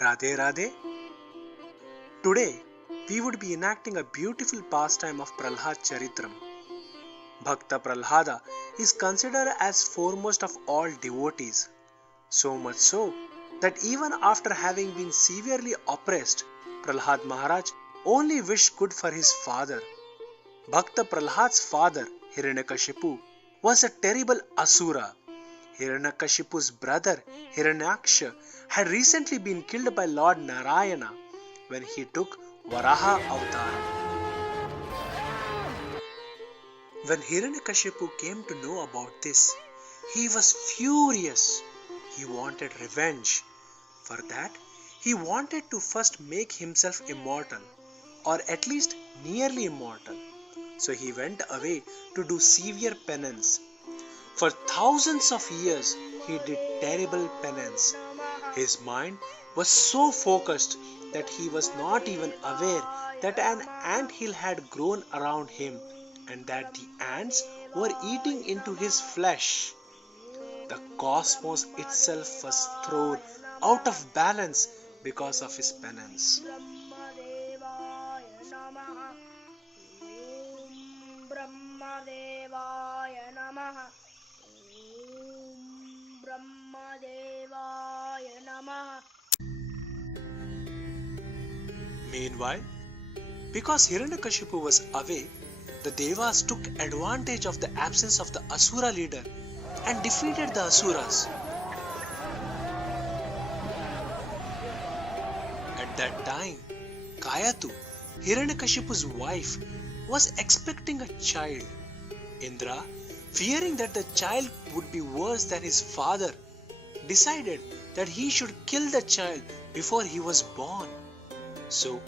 Radhe Radhe. Today, we would be enacting a beautiful pastime of Prahlad Charithram. Bhakta Prahlada is considered as foremost of all devotees, so much so that even after having been severely oppressed, Prahlad Maharaj only wished good for his father. Bhakta Prahlada's father, Hiranyakashipu, was a terrible asura. Hiranyakashipu's brother, Hiranyaksha, had recently been killed by Lord Narayana when he took Varaha Avtaram. When Hiranyakashipu came to know about this, he was furious. He wanted revenge. For that, he wanted to first make himself immortal, or at least nearly immortal. So he went away to do severe penance. For thousands of years, he did terrible penance. His mind was so focused that he was not even aware that an anthill had grown around him and that the ants were eating into his flesh. The cosmos itself was thrown out of balance because of his penance. Meanwhile, because Hiranyakashipu was away, the Devas took advantage of the absence of the Asura leader and defeated the Asuras. At that time, Kayatu, Hiranyakashipu's wife, was expecting a child. Indra, fearing that the child would be worse than his father, decided that he should kill the child before he was born. So,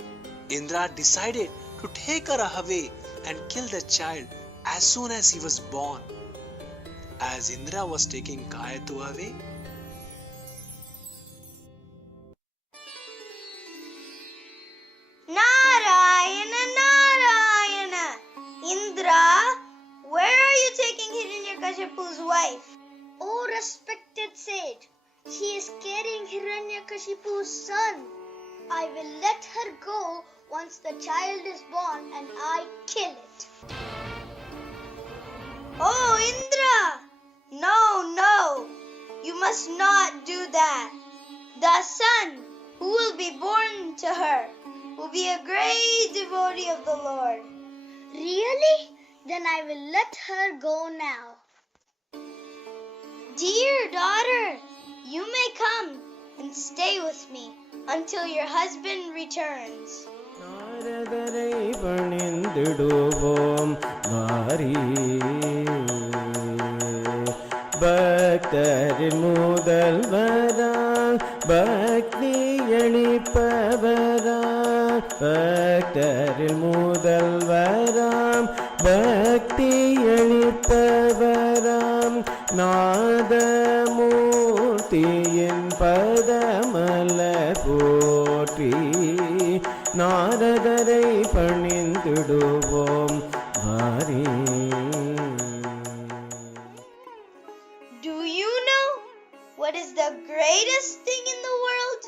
Indra decided to take her away and kill the child as soon as he was born. As Indra was taking Kayatu away, Narayana, Narayana! Indra, where are you taking Hiranyakashipu's wife? Oh, respected sage, she is carrying Hiranyakashipu's son. I will let her go once the child is born and I kill it. Oh, Indra! No, you must not do that. The son who will be born to her will be a great devotee of the Lord. Really? Then I will let her go now. Dear daughter, you may come and stay with me until your husband returns. நாரதரை பணிந்திடுவோம் மாறி பக்தரின் முதல்வரால் பக்தி அளிப்பவரால் பக்தரின் முதல்வராம் பக்தி அளிப்பவராம் நாதமூர்த்தியின் பதமல போற்றி நாரதரை பணிந்திடுவோம் வாரி. Do you know what is the greatest thing in the world?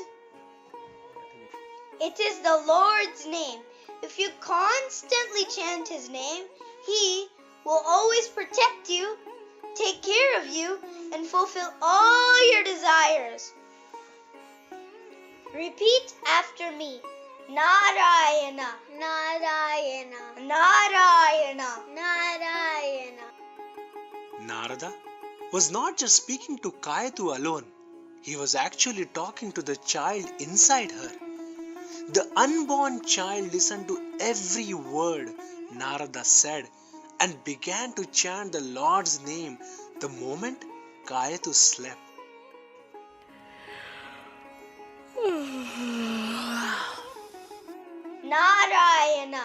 It is the Lord's name. If you constantly chant His name, He will always protect you, take care of you, and fulfill all your desires. Repeat after me. Narayana, Narayana, Narayana, Narayana. Narada was not just speaking to Kayatu alone. He was actually talking to the child inside her. The unborn child listened to every word Narada said and began to chant the Lord's name the moment Kayatu slept. Narayana,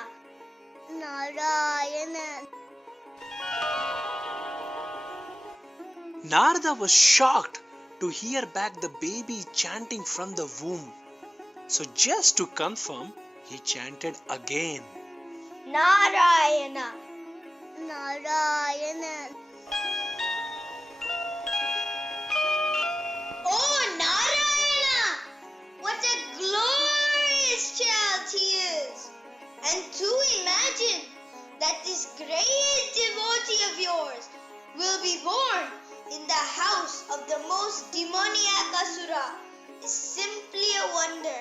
Narayana. Narada was shocked to hear back the baby chanting from the womb. So just to confirm, he chanted again. Narayana, Narayana. Oh, Narayana! What a child he is. And to imagine that this great devotee of yours will be born in the house of the most demoniac asura is simply a wonder.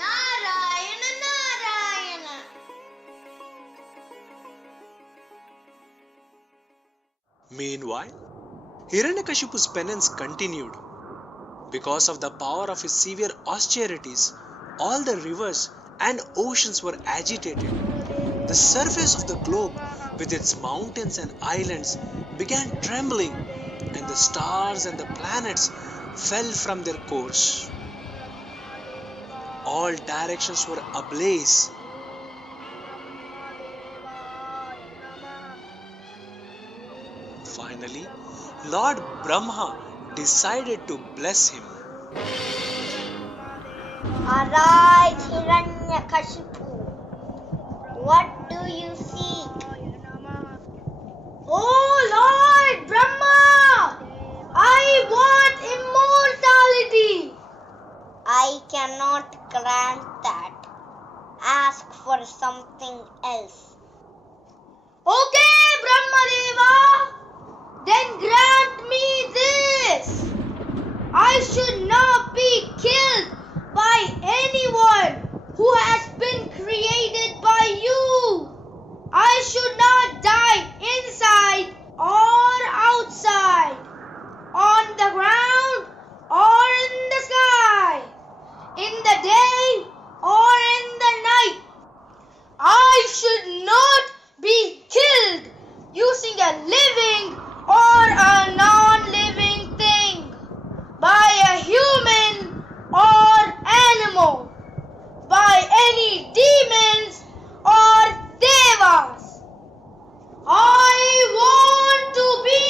Narayana, Narayana. Meanwhile, Hiranyakashipu's penance continued. Because of the power of his severe austerities, all the rivers and oceans were agitated. The surface of the globe, with its mountains and islands, began trembling, and the stars and the planets fell from their course. All directions were ablaze. Finally, Lord Brahma decided to bless him. Arise, Hiranyakashipu. What do you seek? Oh Lord Brahma! I want immortality! I cannot grant that. Ask for something else. Okay, Brahmadeva! Then grant me this. I should not be killed by anyone who has been created by you. I should not die inside or outside, on the ground or in the sky, in the day or in the night. I should not be killed using a living or a non-living thing, by a human or animal, by any demons or devas. I want to be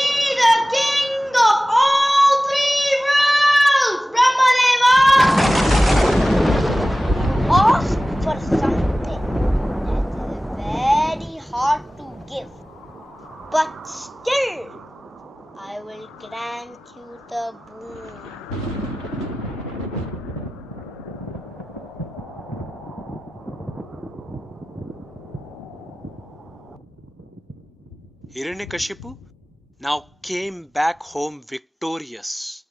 the king of all three worlds, Brahmadeva! Ask for something that is very hard to give, but still I will grant you the boon. Hiranyakashipu now came back home victorious.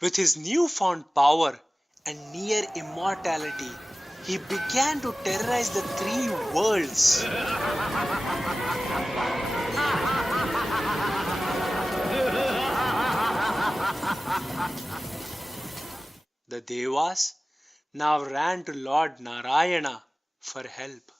With his newfound power and near immortality, he began to terrorize the three worlds. The Devas now ran to Lord Narayana for help.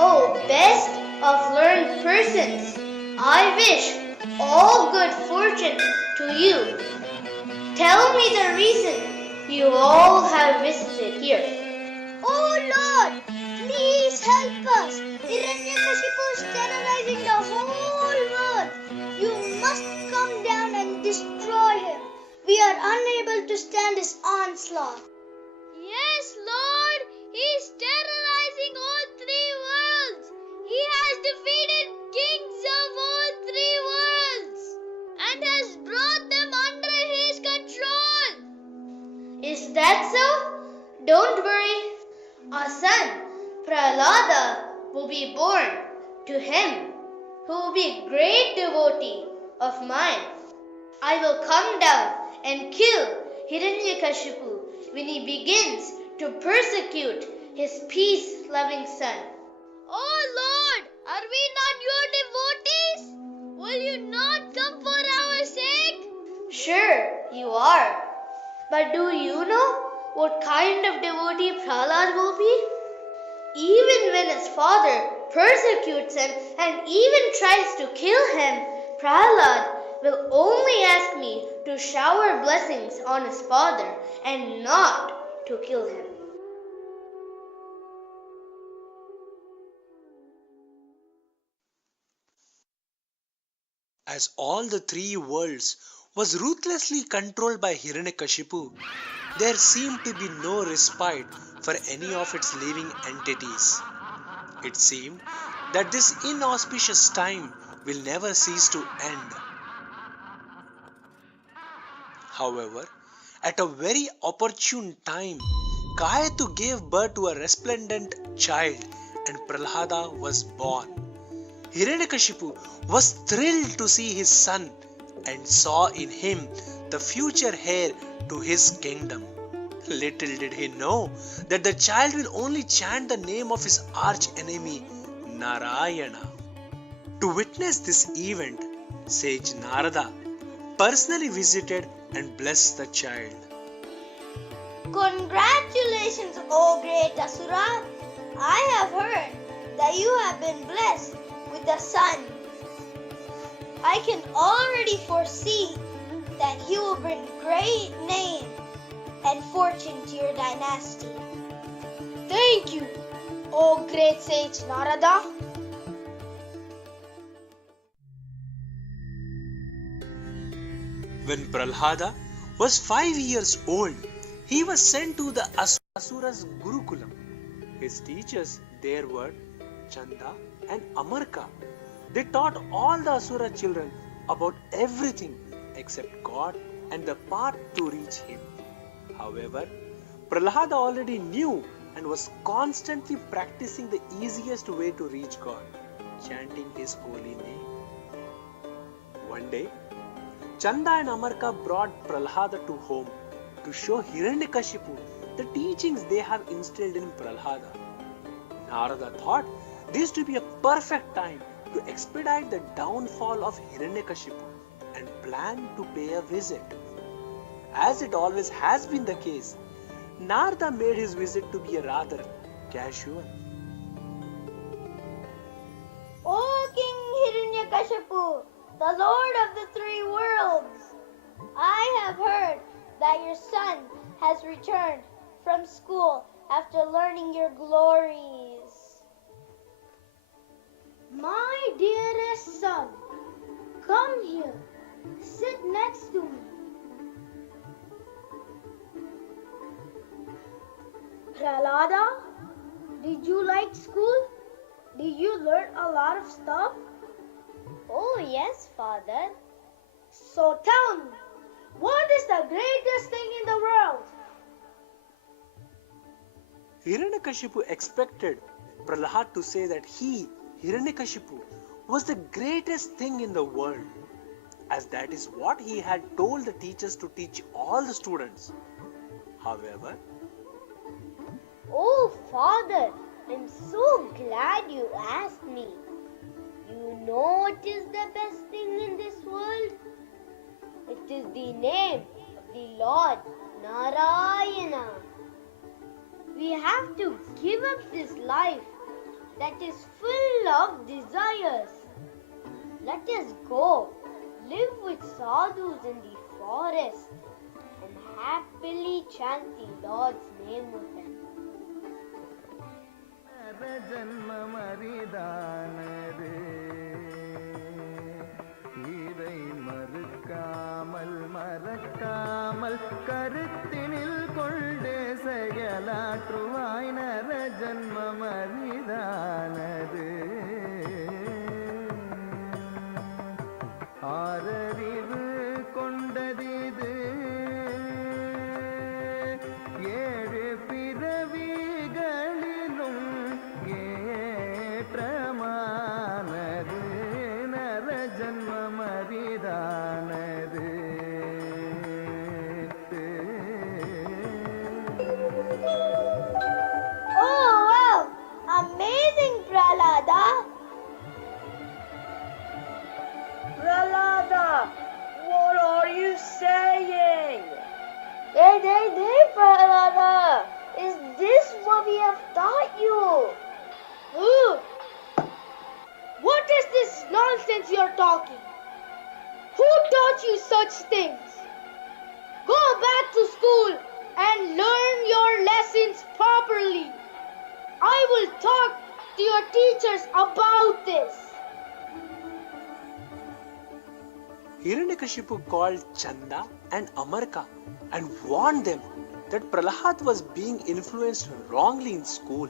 Oh, best of learned persons, I wish all good fortune to you. Tell me the reason you all have visited here. Oh Lord, please help us. Hiranyakashipu is terrorizing the whole world. You must come down and destroy him. We are unable to stand his onslaught. Yes, Lord, he is terrorizing all three worlds. He has defeated kings of all three worlds and has brought them under his control. Is that so? Don't worry. Our son, Prahlada, will be born to him, who will be a great devotee of mine. I will come down and kill Hiranyakashipu when he begins to persecute his peace-loving son. Oh Lord, are we not your devotees? Will you not come for our sake? Sure, you are. But do you know what kind of devotee Prahlad will be? Even when his father persecutes him and even tries to kill him, Prahlad will only ask me to shower blessings on his father and not to kill him. As all the three worlds was ruthlessly controlled by Hiranyakashipu, there seemed to be no respite for any of its living entities. It seemed that this inauspicious time will never cease to end. However, at a very opportune time, Kayatu gave birth to a resplendent child and Prahlada was born. Hiranyakashipu was thrilled to see his son and saw in him the future heir to his kingdom. Little did he know that the child will only chant the name of his arch enemy Narayana. To witness this event, sage Narada personally visited and blessed the child. Congratulations, O great Asura! I have heard that you have been blessed with a son. I can already foresee that he will bring great name and fortune to your dynasty. Thank you, O great sage Narada. When Prahlada was 5 years old, he was sent to the Asura's Gurukulam. His teachers there were Chanda and Amarka. They taught all the Asura children about everything except God and the path to reach Him. However, Prahlada already knew and was constantly practicing the easiest way to reach God, chanting His holy name. One day, Chanda and Amarka brought Prahlada to home to show Hiranyakashipu the teachings they have instilled in Prahlada. Narada thought this to be a perfect time to expedite the downfall of Hiranyakashipu and planned to pay a visit. As it always has been the case, Narada made his visit to be a rather casual. O King Hiranyakashipu, the Lord of the three worlds, I have heard that your son has returned from school after learning your glories. My dearest son, come here. Sit next to me. Prahlada, did you like school? Did you learn a lot of stuff? Oh, yes, Father. So tell me, what is the greatest thing in the world? Hiranyakashipu expected Prahlad to say that he, Hiranyakashipu, was the greatest thing in the world, as that is what he had told the teachers to teach all the students. However, Oh, Father, I'm so glad you asked me. You know what is the best thing in this world? It is the name of the Lord Narayana. We have to give up this life that is full of desires. Let us go live with sadhus in the forest and happily chant the Lord's name with them. ஜன்மமரிதானது இதை மறக்காமல் கருத்தினில் கொண்டு செயலாற்றுவாய் நர ஜன்மமரிதானது ஆரறிவு கொண்டதிது ஏழு பிறவிகளிலும் ஏற்றமானது நர ஜன்மமரிதானது Oh, wow! Amazing, Prahlada! Prahlada, what are you saying? Hey, Prahlada! Is this what we have taught you? What is this nonsense you're talking? Who taught you such things? Go back to school and learn your lessons properly. I will talk to your teachers about this. Hiranyakashipu called Chanda and Amarka and warned them that Prahlad was being influenced wrongly in school.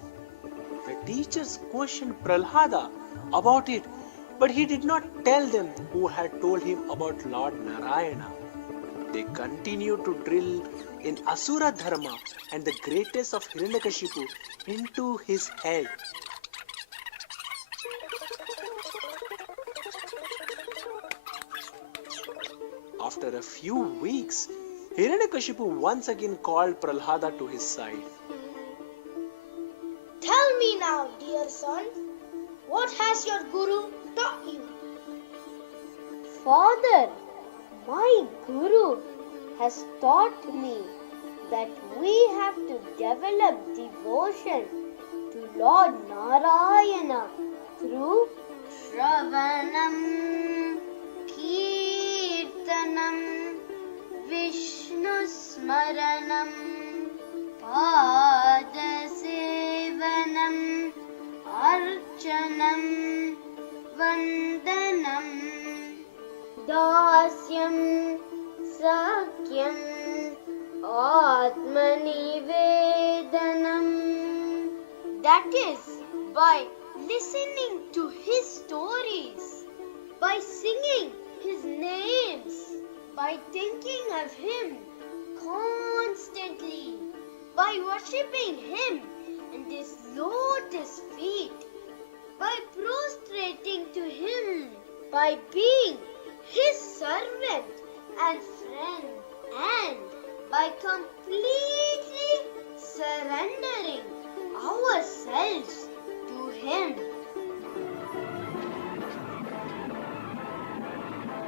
The teachers questioned Prahlada about it, but he did not tell them who had told him about Lord Narayana. They continued to drill in Asura Dharma and the greatness of Hiranyakashipu into his head. After a few weeks, Hiranyakashipu once again called Prahlada to his side. Tell me now, dear son, what has your guru taught you? Father, my Guru has taught me that we have to develop devotion to Lord Narayana through Shravanam, Kirtanam, Vishnu Smaranam, Padasevanam, Archanam, Vandanam, Dasyam, Sakyam, Atmanivedanam. That is, by listening to his stories, by singing his names, by thinking of him constantly, by worshipping him and his lotus feet, by prostrating to him, by being his servant and friend, and by completely surrendering ourselves to him.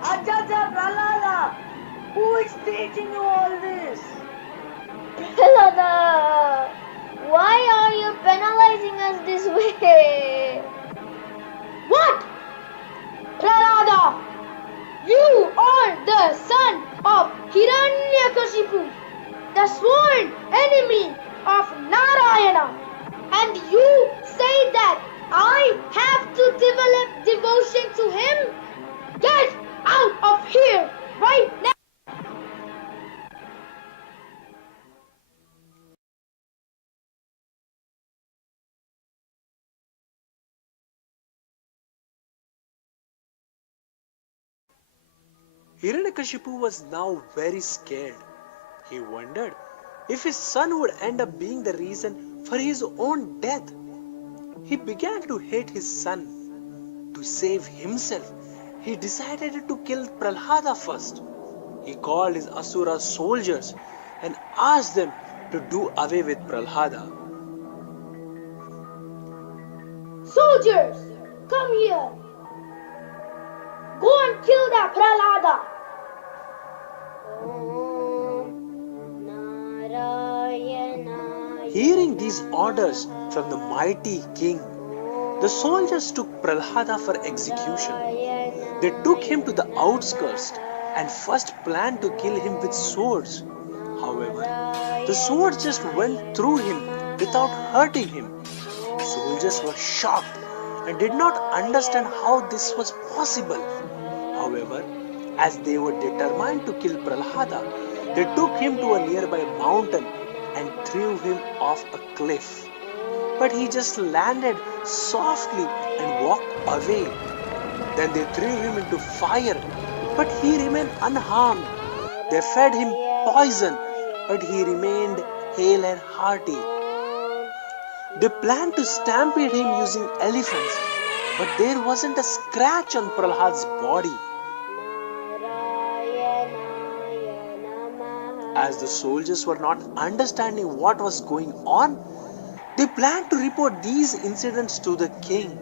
Achacha Prahlada, who is teaching you all this? Prahlada, why are you penalizing us this way? What? Prahlada, you are the son of Hiranyakashipu, the sworn enemy of Narayana, and you say that I have to develop devotion to him? Get out of here right now! Hiranyakashipu was now very scared. He wondered if his son would end up being the reason for his own death. He began to hate his son. To save himself, he decided to kill Prahlada first. He called his Asura soldiers and asked them to do away with Prahlada. Soldiers, come here. Go and kill that Prahlada. Hearing these orders from the mighty king, the soldiers took Prahlada for execution. They took him to the outskirts and first planned to kill him with swords. However, the swords just went through him without hurting him. Soldiers were shocked and did not understand how this was possible. However, as they were determined to kill Prahlada, they took him to a nearby mountain and threw him off a cliff. But he just landed softly and walked away. Then they threw him into fire, but he remained unharmed. They fed him poison, but he remained hale and hearty. They planned to stampede him using elephants, but there wasn't a scratch on Prahlad's body. As the soldiers were not understanding what was going on, they planned to report these incidents to the king.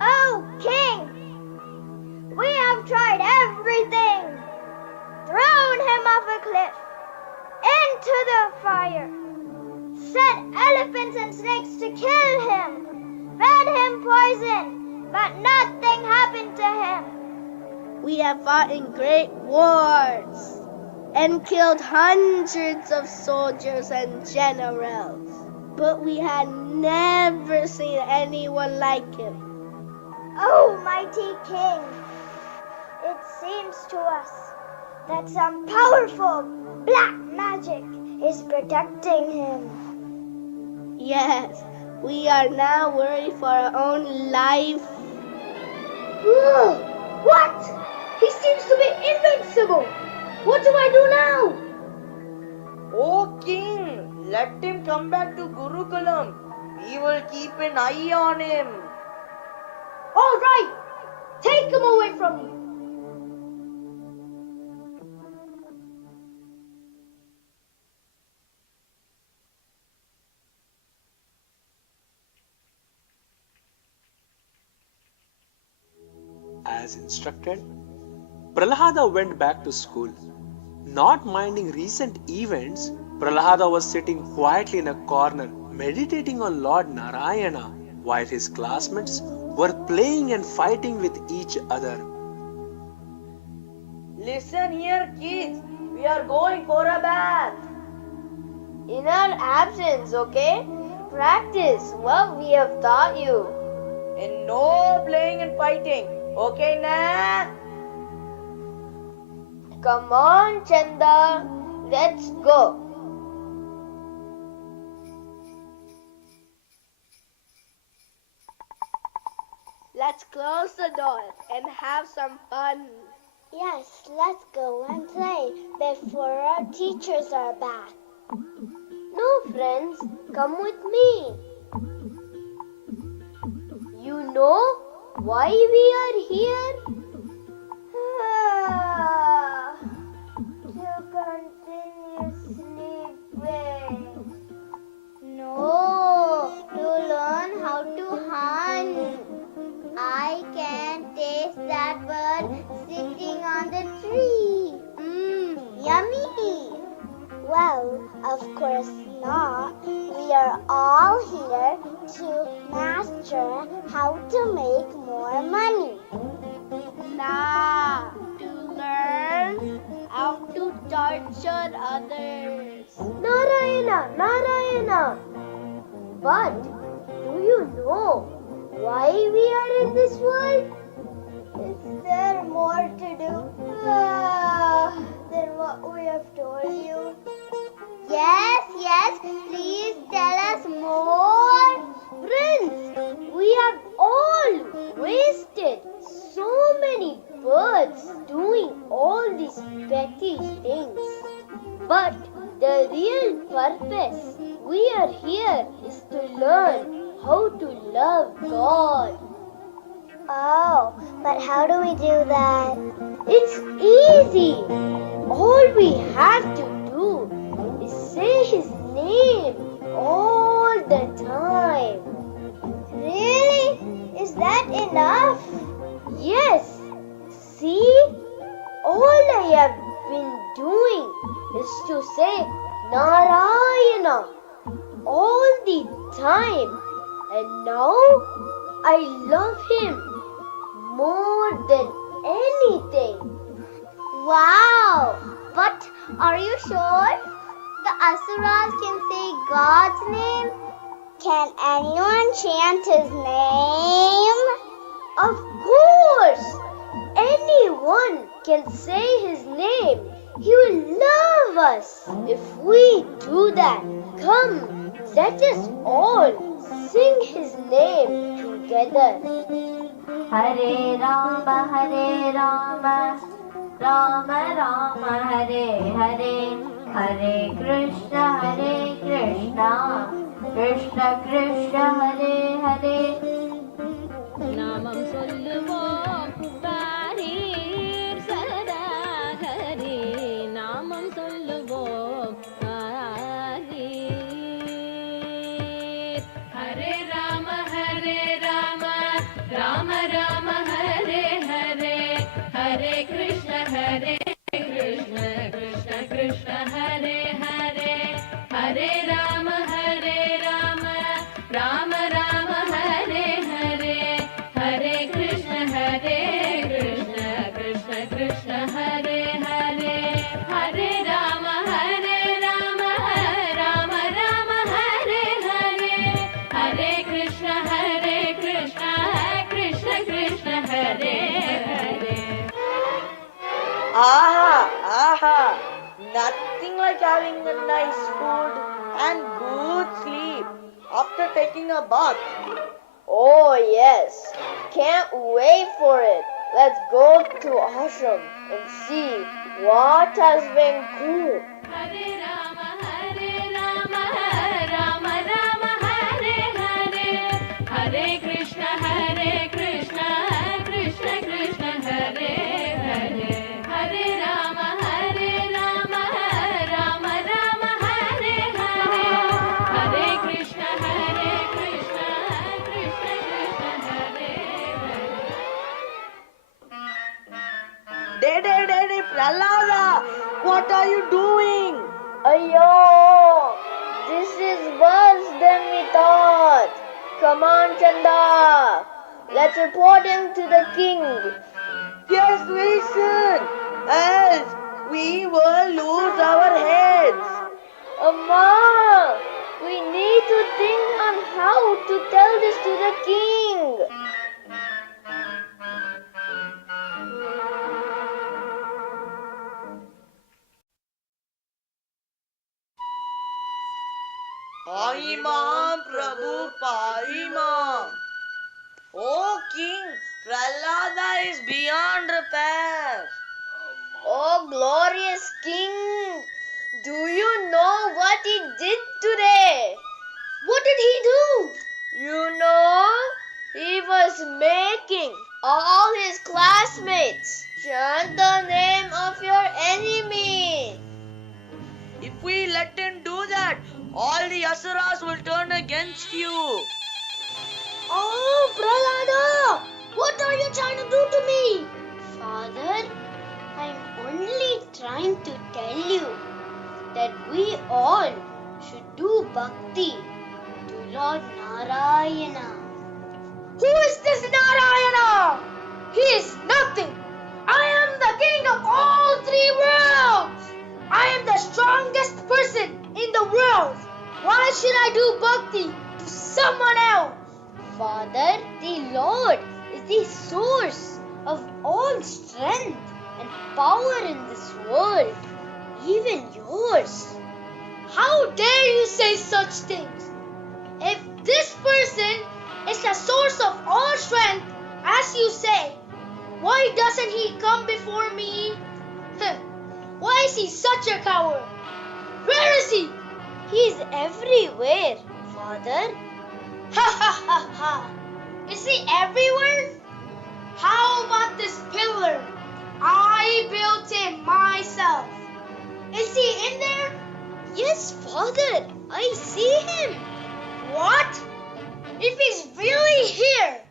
Oh, King! We have tried everything. Thrown him off a cliff, into the fire, sent elephants and snakes to kill him, fed him poison, but nothing happened to him. We have fought in great wars and killed hundreds of soldiers and generals, but we had never seen anyone like him. Oh, mighty King, it seems to us that some powerful black magic is protecting him. Yes, we are now worried for our own life. What? He seems to be invincible. What do I do now? Oh king, let him come back to Gurukulam. We will keep an eye on him. All right, take him away from me. As instructed, Prahlada went back to school. Not minding recent events, Prahlada was sitting quietly in a corner, meditating on Lord Narayana, while his classmates were playing and fighting with each other. Listen here, kids. We are going for a bath. In our absence, okay? Practice what we have taught you. And no playing and fighting. Okay, na? Come on, Chanda. Let's go. Let's close the door and have some fun. Yes, let's go and play before our teachers are back. No, friends, come with me. You know why we are here? To continue sleeping. No, to learn how to hunt. I can taste that bird sitting on the tree. Yummy. Well, of course not. We are all here to master how to make more money. Nah, to learn how to torture others. Narayana. But do you know why we are in this world? Is there more to do than what we have told you? Yes, please tell us more. Friends, we have all wasted so many birds doing all these petty things. But the real purpose we are here is to learn how to love God. Oh, but how do we do that? It's easy. All we have to do is say His name all the time. Really? Is that enough? Yes. See? All I have been doing is to say Narayana all the time. And now I love Him more than anything. Wow! But are you sure the Asuras can say God's name? Can anyone chant His name? Of course! Anyone can say His name. He will love us if we do that. Come, let us all sing His name together. Hare Rama, Rama Rama, Hare Hare, Hare Krishna, Krishna Krishna, Hare Hare. Namam solluvom varir sada Hare, Namam solluvom varir. Hare Rama, Rama Rama, Hare Hare, Hare Krishna, Krishna Krishna, Hare Hare, Hare Rama, Rama Rama, Hare Hare, Hare Krishna, Krishna Krishna, Hare Hare, Hare Rama, Rama Rama, Hare Hare, Hare Krishna, Krishna Krishna, Hare Hare. Aha! like having a nice food and good sleep after taking a bath. Oh, yes. Can't wait for it. Let's go to ashram and see what has been cooked. Hare Rama, Rama Rama, Hare Hare, Hare Krishna, Krishna Krishna, Hare Hare, Hare Rama, Rama Rama, Hare Hare, Hare Krishna, Krishna Krishna, Hare Hare. Daddy, Prahlada, what are you doing? Ayo! This is worse than we thought. Come on, Chanda. Let's report him to the king. Yes, very soon. Else we will lose our heads. Amma, we need to think on how to tell this to the king. Paimam, Prabhu, Paimam. O King, Prahlada is beyond repair. Oh, glorious king, do you know what he did today? What did he do? You know, he was making all his classmates chant the name of your enemy. If we let him do that, all the asuras will turn against you. Oh, Prahlada, what are you trying to do to me? Father, I'm only trying to tell you that we all should do bhakti to Lord Narayana. Who is this Narayana? He is nothing. I am the king of all three worlds. I am the strongest person in the world. Why should I do bhakti to someone else? Father, the Lord is the source of all strength and power in this world, even yours. How dare you say such things? If this person is the source of all strength, as you say, why doesn't he come before me? Why is he such a coward? Where is he? He is everywhere, Father. Ha ha ha ha! Is he everywhere? How about this pillar? I built it myself. Is he in there? Yes, Father, I see him. What? If he's really here,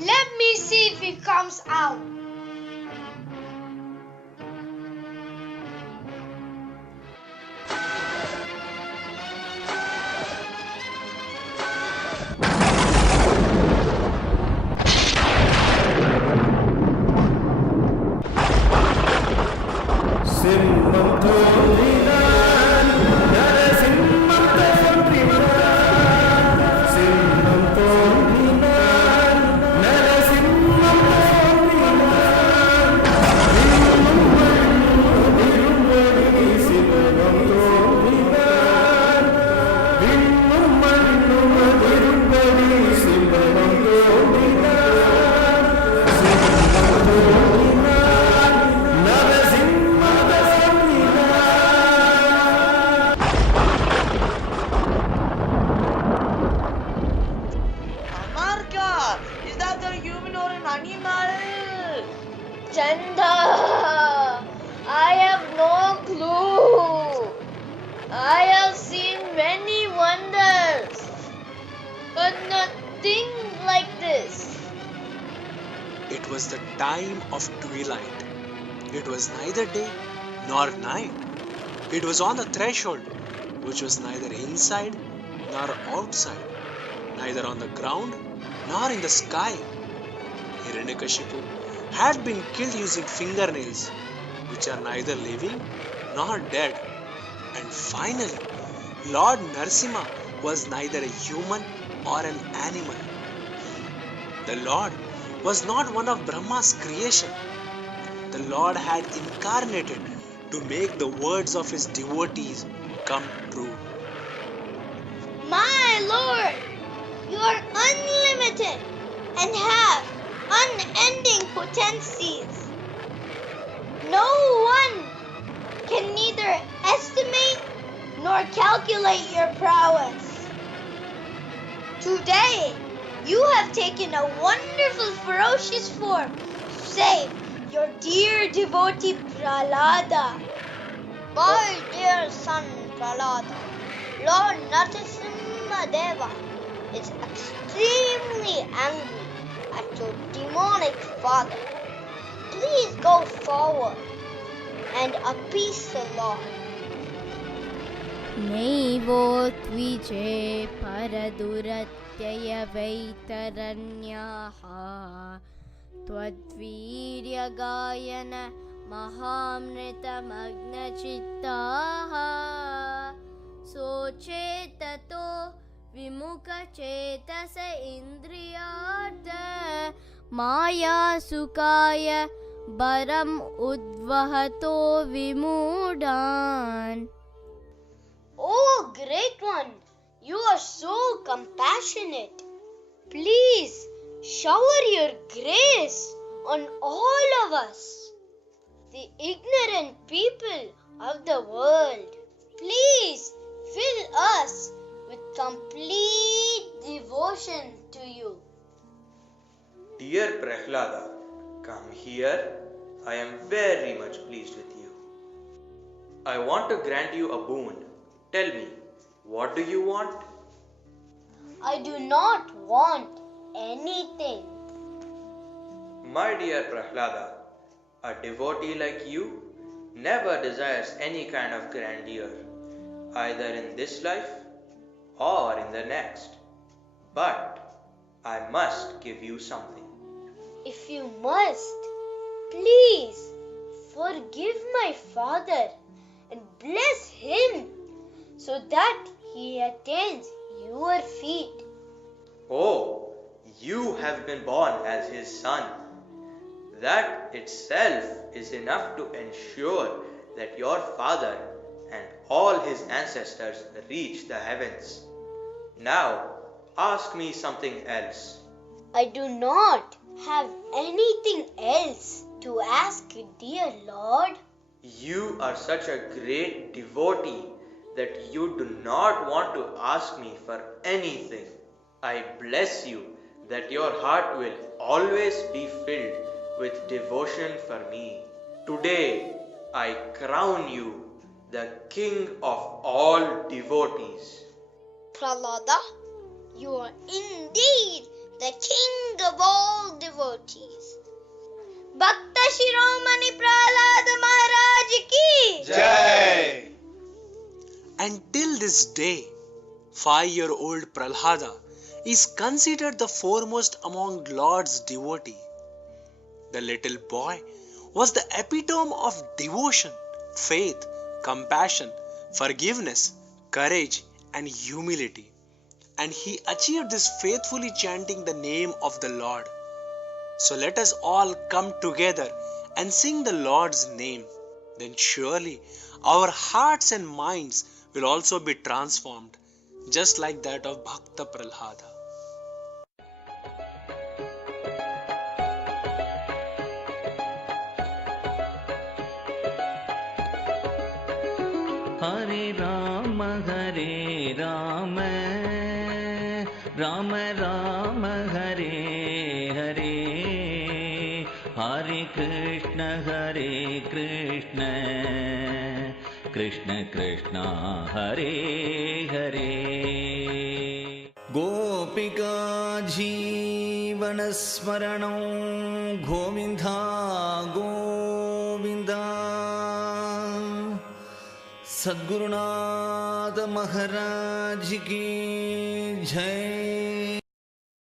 let me see if he comes out. Amarka, is that a human or an animal? Chanda, I have no clue. I have seen many wonders, but nothing like this. It was the time of twilight. It was neither day nor night. It was on the threshold, which was neither inside nor outside, neither on the ground nor in the sky. Hiranyakashipu had been killed using fingernails, which are neither living nor dead. And finally, Lord Narsimha was neither a human or an animal. The Lord was not one of Brahma's creation. The Lord had incarnated to make the words of his devotees come true. My Lord, you are unlimited and have unending potencies. No one can neither estimate nor calculate your prowess. Today, you have taken a wonderful ferocious form to save your dear devotee Prahlada. My dear son Prahlada, Lord Narasimha is extremely angry at your demonic father. Please go forward and appease the Lord. नैवोत्विजे परदुरत्ययवैतरण्याः त्वद्वीर्यगायन महामृतमग्नचित्ताः सोचेततो विमुखचेतस इन्द्रियार्थ मायासुखाय बरम् उद्वहतो विमूढान्. Oh, great one, you are so compassionate. Please shower your grace on all of us, the ignorant people of the world. Please fill us with complete devotion to you. Dear Prahlada, come here. I am very much pleased with you. I want to grant you a boon. Tell me, what do you want? I do not want anything. My dear Prahlada, a devotee like you never desires any kind of grandeur, either in this life or in the next. But I must give you something. If you must, please forgive my father and bless him so that he attains your feet. Oh, you have been born as his son. That itself is enough to ensure that your father and all his ancestors reach the heavens. Now, ask me something else. I do not have anything else to ask, dear Lord. You are such a great devotee that you do not want to ask me for anything. I bless you that your heart will always be filled with devotion for me. Today, I crown you the king of all devotees. Prahlada, you are indeed the king of all devotees. Bhakta Shiromani Prahlad Maharaj ki Jai! Until this day, 5-year-old Prahlada is considered the foremost among Lord's devotee. The little boy was the epitome of devotion, faith, compassion, forgiveness, courage, and humility. And he achieved this faithfully chanting the name of the Lord. So let us all come together and sing the Lord's name. Then surely our hearts and minds will also be transformed, just like that of Bhakta Prahlada. Hare Rama, Rama Rama, Hare Hare, Hare Krishna, Krishna Krishna, Hare Hare. Gopika Jeevana Smaranam Govinda Govinda. सद्गुरुनाथ महाराज की जय।